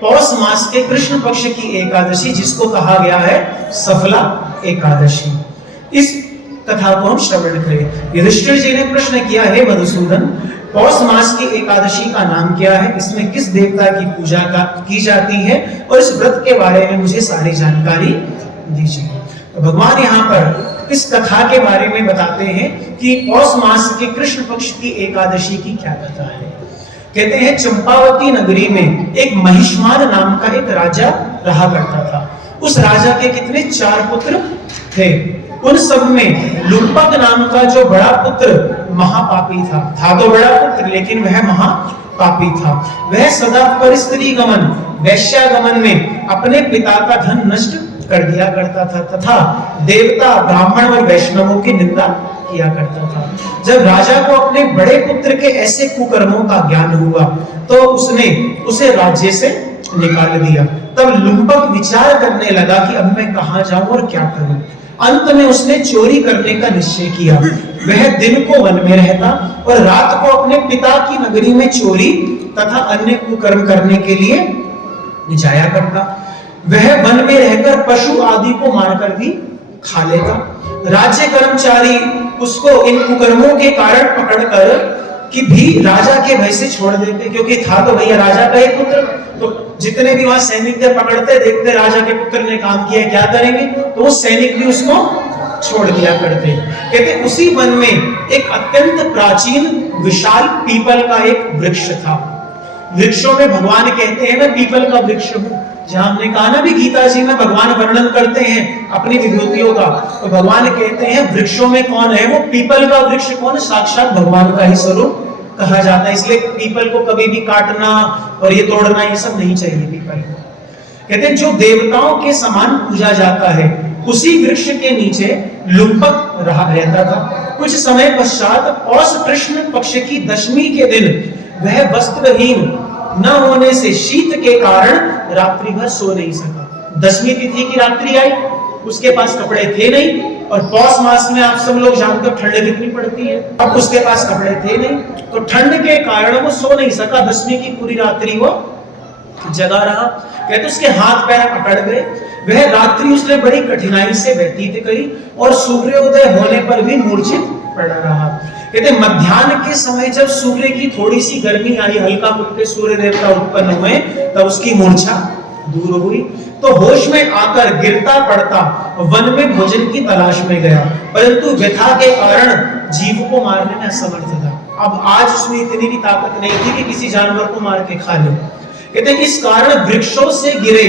पौष मास के कृष्ण पक्ष की एकादशी, जिसको कहा गया है सफला एकादशी। इस कथा को हम श्रवण करें। युधिष्ठिर जी ने प्रश्न किया, हे मधुसूदन, पौष मास की एकादशी का नाम क्या है, इसमें किस देवता की पूजा की जाती है, और इस व्रत के बारे में मुझे सारी जानकारी दीजिए। तो भगवान यहाँ पर इस कथा के बारे में बताते हैं कि पौष मास के कृष्ण पक्ष की एकादशी की क्या कथा है। कहते हैं चंपावती नगरी में एक महिष्मान नाम का एक राजा रहा करता था। उस राजा के कितने 4 पुत्र थे। उन सब में लुम्पक नाम का जो बड़ा पुत्र महापापी था तो बड़ा पुत्र, लेकिन वह महापापी था। वह सदा पर स्त्री गमन, वैश्यागमन में अपने पिता का धन नष्ट कर दिया करता था तथा देवता, ब्राह्मण और वैष्णवों की निंदा किया करता था। जब राजा को अपने बड़े पुत्र के ऐसे कुकर्मों का ज्ञान हुआ तो उसने उसे राज्य से निकाल दिया। तब लुम्पक विचार करने लगा कि अब मैं कहां जाऊं और क्या करूं। अंत में उसने चोरी करने का निश्चय किया। वह दिन को वन में रहता और रात को अपने पिता की नगरी में चोरी तथा अन्य कुकर्म करने के लिए जाया करता। वह वन में रहकर पशु आदि को मारकर भी खा लेता। राज्य कर्मचारी उसको इन कुकर्मों के कारण पकड़कर कि भी राजा के भय से छोड़ देते, क्योंकि था तो भैया राजा का एक पुत्र। तो जितने भी वहां सैनिक थे पकड़ते, देखते राजा के पुत्र ने काम किया, क्या करेंगे, तो वो सैनिक भी उसको छोड़ दिया करते। कहते उसी वन में एक अत्यंत प्राचीन विशाल पीपल का एक वृक्ष था। वृक्षों में भगवान कहते हैं मैं पीपल का वृक्ष हूं। जहां हमने कहा ना भी गीता जी में भगवान वर्णन करते हैं अपनी विभूतियों का, तो भगवान कहते हैं वृक्षों में कौन है, वो पीपल का वृक्ष कौन, साक्षात भगवान का ही स्वरूप कहा जाता है। इसलिए पीपल को कभी भी काटना और ये तोड़ना ये सब नहीं चाहिए। पीपल को कहते हैं जो देवताओं के समान पूजा जाता है, उसी वृक्ष के नीचे लुम्पक रहता था। कुछ समय पश्चात पौष कृष्ण पक्ष की दशमी के दिन वह वस्त्रहीन न होने से शीत के कारण रात्रि भर सो नहीं सका। दशमी तिथि की रात्रि आई, उसके पास कपड़े थे नहीं, और पौष मास में आप सब लोग जानते हो ठंड कितनी पड़ती है। अब उसके पास कपड़े थे नहीं, तो ठंड के कारण वो सो नहीं सका। दशमी की पूरी रात्रि वो जगा रहा। कहते उसके हाथ पैर अकड़ गए। वह रात्रि उसने बड़ी कठिनाई से व्यतीत करी और सूर्योदय होने पर भी मूर्छित पड़ा रहा। कहते मध्याह्न के समय जब सूर्य की थोड़ी सी गर्मी आई, हल्का फुल्के सूर्य देवता उत्पन्न हुए, तब उसकी मूर्छा दूर हुई। तो होश में आकर गिरता पड़ता वन में भोजन की तलाश में गया, परंतु व्यथा के कारण जीव को मारने में असमर्थ था। अब आज उसमें इतनी भी ताकत नहीं थी कि किसी जानवर को मार के खा ले। कहते इस कारण वृक्षों से गिरे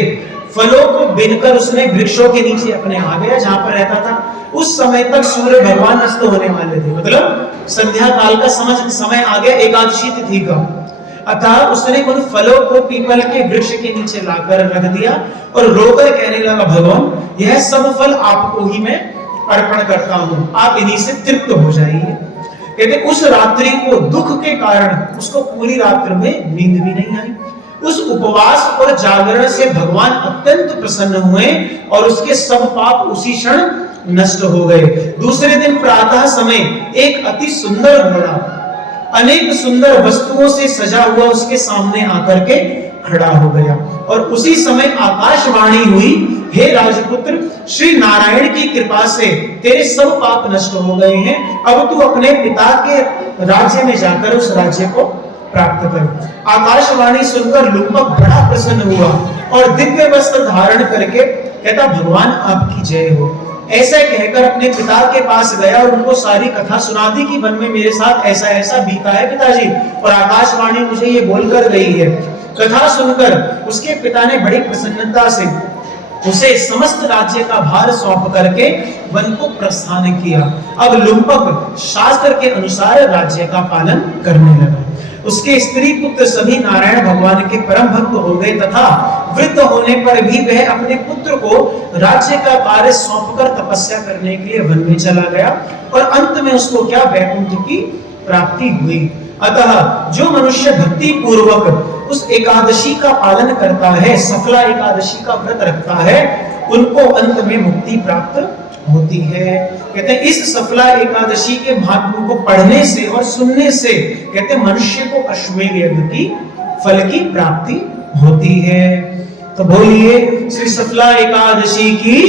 फलों को बिनकर उसने वृक्षों के नीचे अपने आ गया जहां पर रहता था। उस समय तक सूर्य भगवान अस्त होने वाले थे, मतलब संध्या काल का समय आ गया, एकादशी तिथि का। अतः उसने उन फलों को पीपल के वृक्ष के नीचे लाकर रख दिया और रोकर कहने लगा, भगवान यह सब फल आपको ही मैं अर्पण करता हूं, आप इन्हीं से तृप्त हो जाइए। कहते उस रात्रि को दुख के कारण उसको पूरी रात्रि में नींद भी नहीं आई। उस उपवास और जागरण से भगवान अत्यंत प्रसन्न हुए और उसके सब पाप उसी क्षण नष्ट हो गए। दूसरे दिन प्रातः समय एक अति सुंदर घोड़ा अनेक सुंदर वस्तुओं से सजा हुआ उसके सामने आकर के खड़ा हो गया, और उसी समय आकाशवाणी हुई, हे राजपुत्र, श्री नारायण की कृपा से तेरे सब पाप नष्ट हो गए हैं। अब तू अपने पिता के राज्य में जाकर उस राज्य को प्राप्त कर। आकाशवाणी सुनकर लुम्पक बड़ा प्रसन्न हुआ और दिव्य वस्त्र धारण करके कहता, भगवान आपकी जय हो। ऐसा कहकर अपने पिता के पास गया और उनको सारी कथा सुना दी कि वन में मेरे साथ ऐसा ऐसा बीता है पिताजी, और आकाशवाणी मुझे ये बोलकर गई है। कथा सुनकर उसके पिता ने बड़ी प्रसन्नता से उसे समस्त राज्य का भार सौंप करके वन को प्रस्थान किया। अब लुम्पक शास्त्र के अनुसार राज्य का पालन करने लगा। उसके स्त्री पुत्र सभी नारायण भगवान के परम भक्त हो गए तथा वृद्ध होने पर भी वह अपने पुत्र को राज्य का कार्य सौंपकर तपस्या करने के लिए वन में चला गया, और अंत में उसको क्या वैकुंठ की प्राप्ति हुई। अतः जो मनुष्य भक्ति पूर्वक उस एकादशी का पालन करता है, सफला एकादशी का व्रत रखता है, उनको अंत में मुक्ति प्राप्त होती है। कहते हैं इस सफला एकादशी के महात्म्य को पढ़ने से और सुनने से कहते हैं मनुष्य को अश्वमेध यज्ञ की फल की प्राप्ति होती है। तो बोलिए श्री सफला एकादशी की